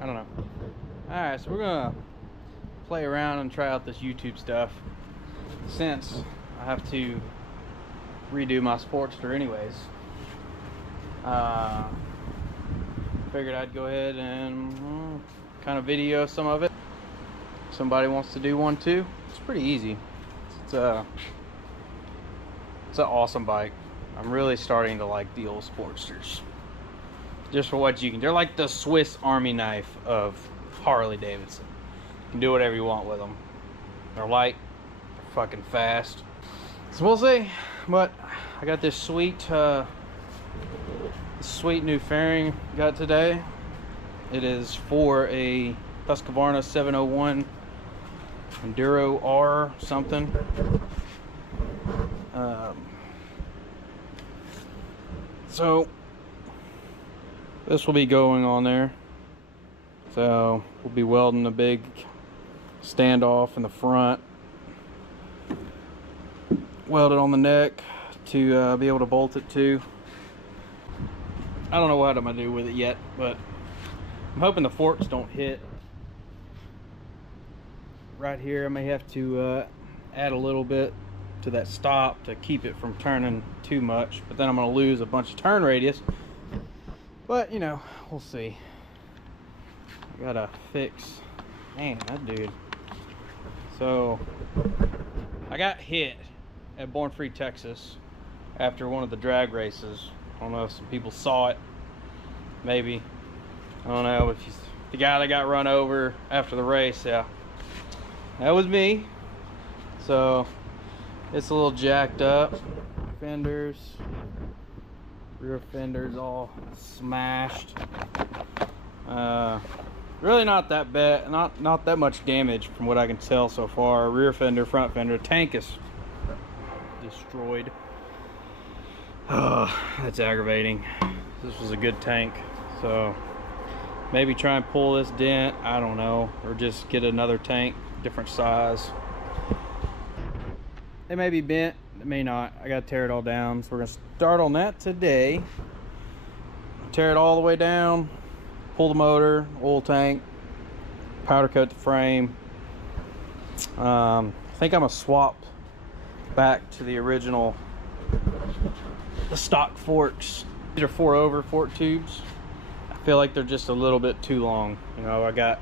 I don't know. Alright, so we're gonna play around and try out this YouTube stuff, since I have to redo my Sportster anyways. Figured I'd go ahead and kind of video some of it. Somebody wants to do one too. It's pretty easy. It's an awesome bike. I'm really starting to like the old Sportsters. Just for what you can. They're like the Swiss Army knife of Harley Davidson. You can do whatever you want with them. They're light, they're fucking fast. So we'll see. But I got this sweet new fairing got today. It is for a Husqvarna 701 Enduro R something. So this will be going on there. So we'll be welding a big standoff in the front, weld it on the neck to be able to bolt it to. I don't know what I'm gonna do with it yet, but I'm hoping the forks don't hit. Right here I may have to add a little bit to that stop to keep it from turning too much, but then I'm going to lose a bunch of turn radius. But you know, we'll see. I gotta fix, man, that dude. So I got hit at Born Free, Texas after one of the drag races. I don't know if some people saw it, maybe. I don't know if he's the guy that got run over after the race. Yeah, that was me. So it's a little jacked up. Fenders, rear fenders all smashed. Really not that bad, not that much damage from what I can tell so far. Rear fender, front fender, tank is destroyed. That's aggravating. This was a good tank, so maybe try and pull this dent, I don't know, or just get another tank, different size. They may be bent, they may not. I gotta tear it all down, so we're gonna start on that today. Tear it all the way down, pull the motor, oil tank, powder coat the frame. I think I'm gonna swap back to the original, the stock forks. These are 4/0 fork tubes. I feel like they're just a little bit too long. You know, I got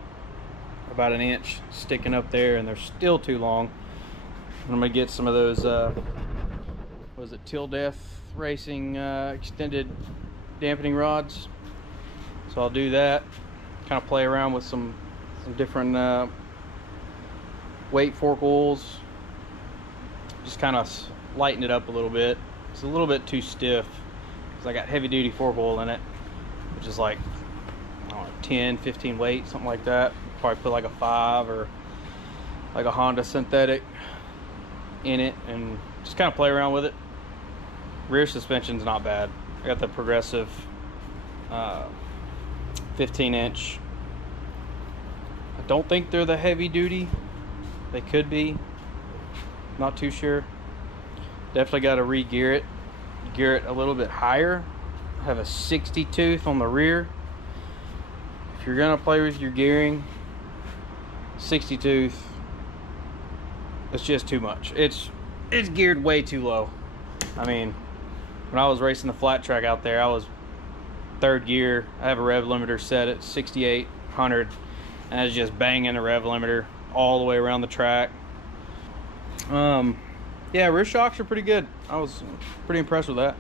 about an inch sticking up there and they're still too long. I'm gonna get some of those was it Till Death Racing extended dampening rods. So I'll do that, kind of play around with some different weight fork oils, just kind of lighten it up a little bit. It's a little bit too stiff because I got heavy duty fork oil in it, which is like, I don't know, 10, 15 weight, something like that. Probably put like a 5 or like a Honda synthetic in it and just kind of play around with it. Rear suspension's not bad. I got the Progressive 15-inch. I don't think they're the heavy duty. They could be. Not too sure. Definitely got to re-gear it. Gear it a little bit higher. I have a 60 tooth on the rear. If you're gonna play with your gearing, 60 tooth, it's just too much. It's geared way too low. I mean, when I was racing the flat track out there, I was third gear. I have a rev limiter set at 6,800, and I was just banging the rev limiter all the way around the track. Yeah, rear shocks are pretty good. I was pretty impressed with that.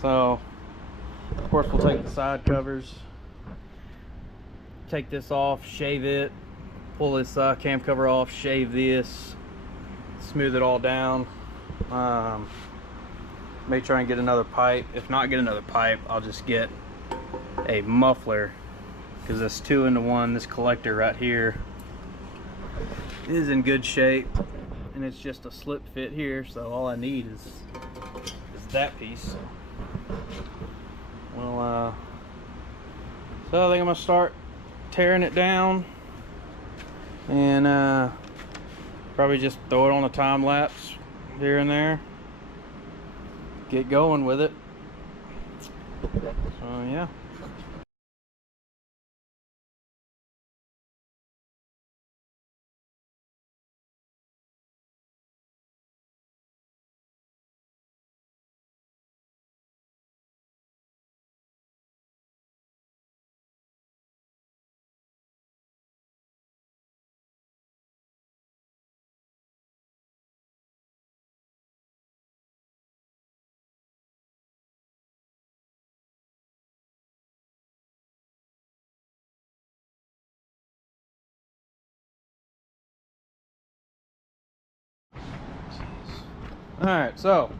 So, of course, we'll take the side covers, take this off, shave it, pull this cam cover off, shave this, smooth it all down. May try and get another pipe. If not get another pipe, I'll just get a muffler, because this 2-in-1, this collector right here is in good shape, and it's just a slip fit here, so all I need is that piece. Well, so I think I'm gonna start tearing it down and probably just throw it on a time lapse here and there, get going with it. So yeah. Alright, so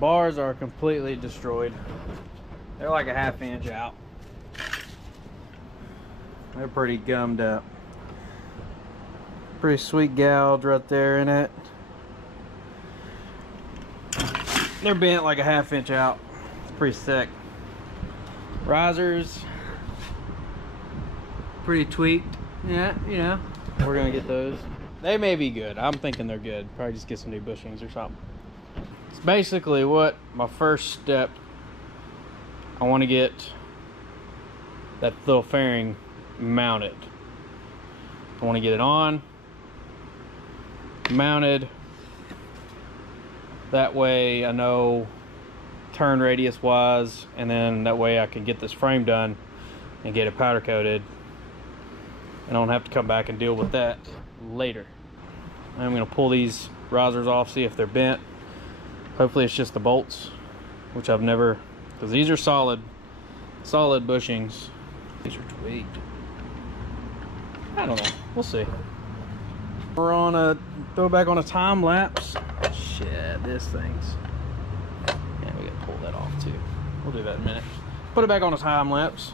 bars are completely destroyed. They're like a ½ inch out. They're pretty gummed up. Pretty sweet gouge right there in it. They're bent like a ½ inch out. It's pretty thick. Risers, pretty tweaked. Yeah, you know, we're gonna get those. They may be good. I'm thinking they're good. Probably just get some new bushings or something. It's basically what my first step. I want to get that little fairing mounted. I want to get it on, mounted. That way I know turn radius wise, and then that way I can get this frame done and get it powder coated. I don't have to come back and deal with that later. I'm going to pull these risers off, see if they're bent. Hopefully it's just the bolts, which I've never, because these are solid bushings. These are tweaked. I don't know, we'll see. We're on a throwback on a time lapse. Shit, this thing's, yeah, we gotta pull that off too. We'll do that in a minute. Put it back on a time lapse.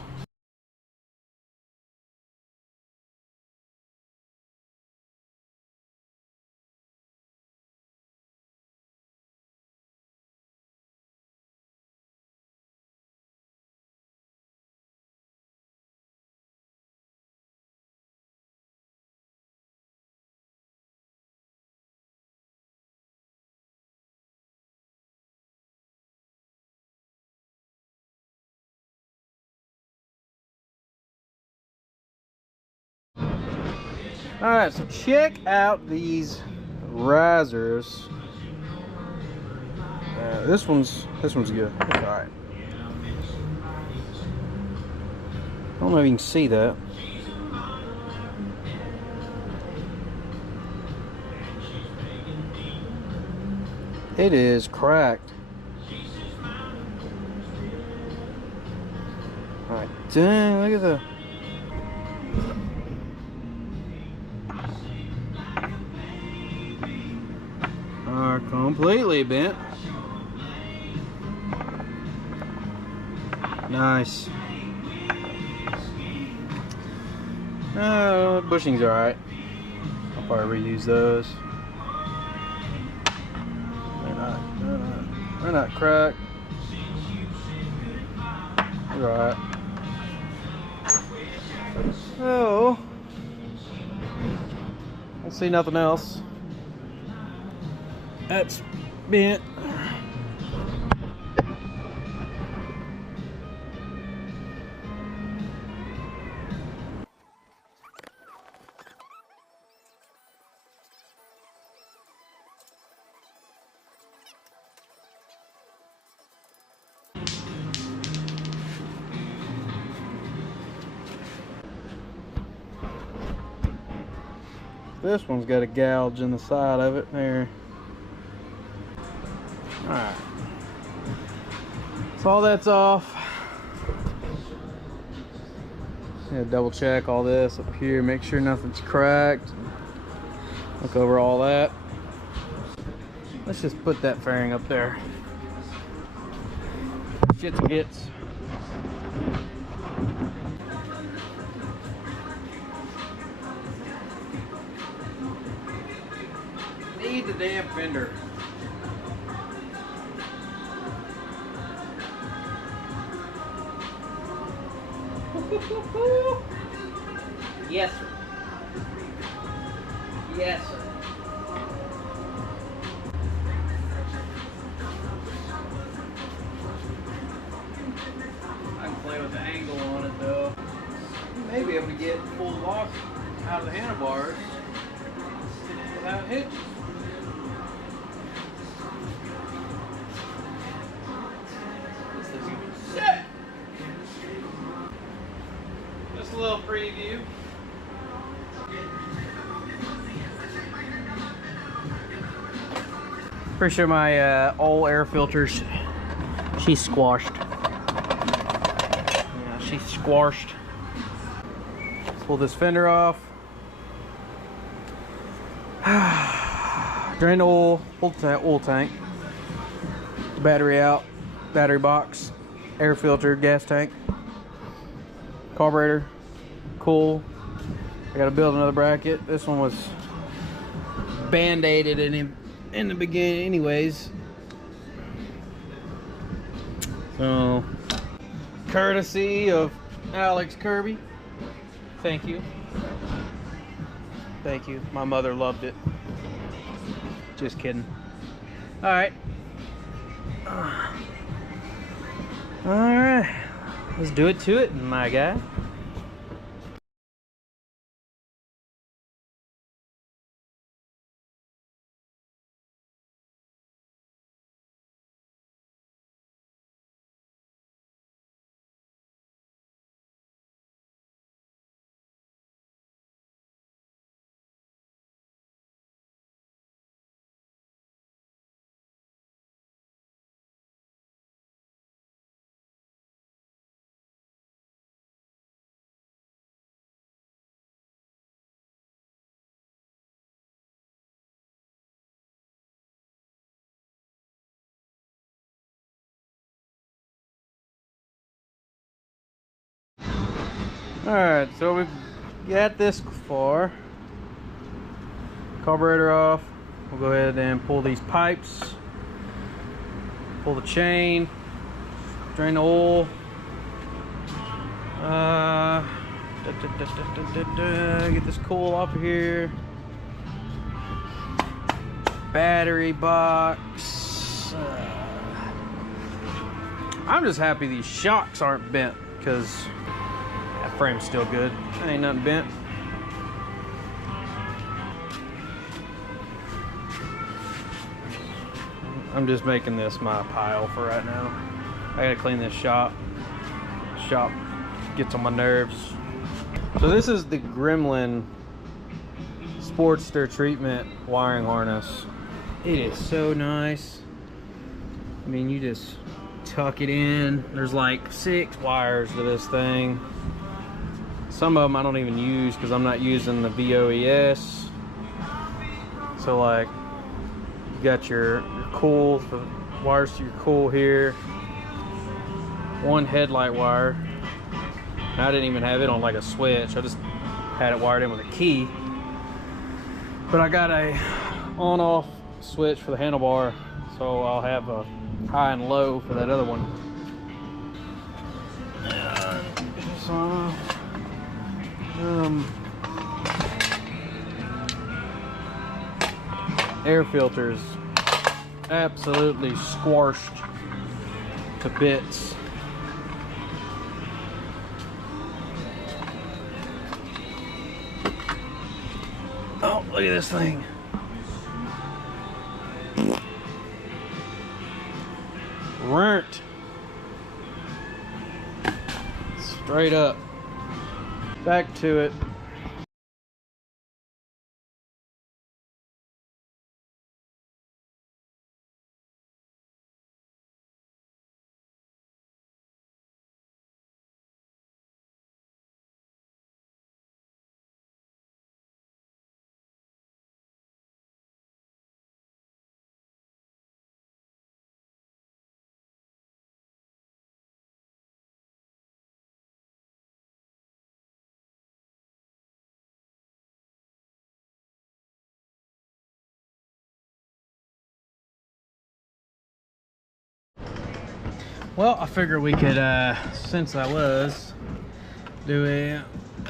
All right, so check out these risers. This one's good. All right. I don't know if you can see that. It is cracked. All right, dang! Look at the. Are completely bent. Nice. Bushing's alright. I'll probably reuse those. They're not cracked. They're alright. Oh, I see nothing else. That's bent. This one's got a gouge in the side of it there. Alright, so all that's off. Gonna double check all this up here, make sure nothing's cracked. Look over all that. Let's just put that fairing up there. Shit gets. Need the damn fender. Yes, sir. Yes, sir. I can play with the angle on it though. You may be able to get full lock out of the handlebars without hitches. This is set. Just a little preview. Pretty sure my old air filters, she's squashed. Yeah, she's squashed. Let's pull this fender off. Drain the oil, pull the oil tank, battery out, battery box, air filter, gas tank, carburetor, cool. I gotta build another bracket. This one was band-aided in the beginning anyways. So, courtesy of Alex Kirby. Thank you. Thank you. My mother loved it. Just kidding. Alright. Alright. Let's do it to it, my guy. Alright, so we've got this far. Carburetor off. We'll go ahead and pull these pipes. Pull the chain. Drain the oil. Get this coil off of here. Battery box. I'm just happy these shocks aren't bent because that frame's still good. Ain't nothing bent. I'm just making this my pile for right now. I gotta clean this shop. Shop gets on my nerves. So this is the Gremlin Sportster treatment wiring harness. It is so nice. I mean, you just tuck it in. There's like 6 wires to this thing. Some of them I don't even use because I'm not using the VOES. So like, you got your coil, the wires to your coil here. 1 headlight wire. And I didn't even have it on like a switch. I just had it wired in with a key. But I got a on-off switch for the handlebar, so I'll have a high and low for that other one. Air filters absolutely squashed to bits. Oh, look at this thing. Burnt. Straight up. Back to it. Well, I figured we could, since I was,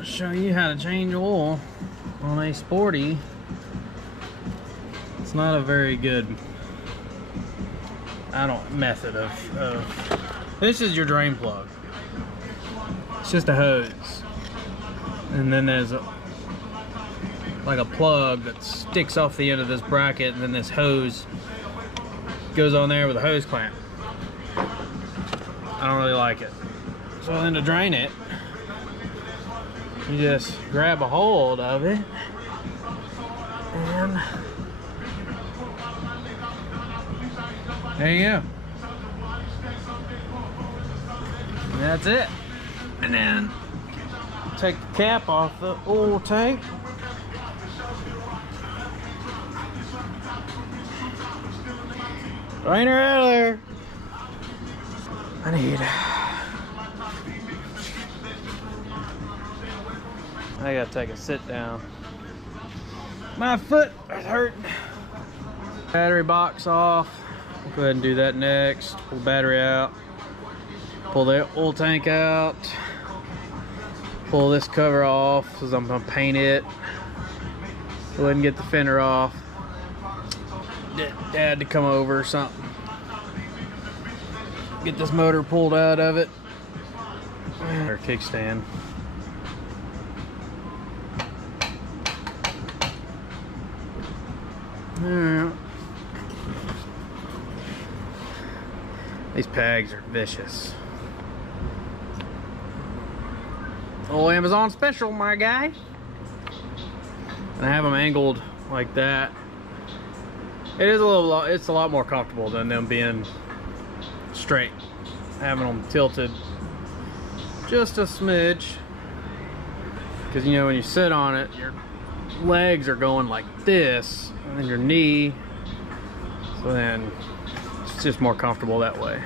show you how to change oil on a Sporty. It's not a very good, method of, this is your drain plug. It's just a hose. And then there's like a plug that sticks off the end of this bracket, and then this hose goes on there with a hose clamp. I don't really like it. So then to drain it, you just grab a hold of it and there you go. And that's it. And then take the cap off the oil tank. Drain her out of there. I gotta take a sit down. My foot is hurting. Battery box off. Go ahead and do that next. Pull the battery out. Pull the oil tank out. Pull this cover off because I'm gonna paint it. Go ahead and get the fender off. Dad to come over or something. Get this motor pulled out of it. Or kickstand. Alright. These pegs are vicious. Oh, Amazon special, my guy. And I have them angled like that. It is it's a lot more comfortable than them being straight. Having them tilted just a smidge. Because you know, when you sit on it, your legs are going like this, and then your knee. So then it's just more comfortable that way.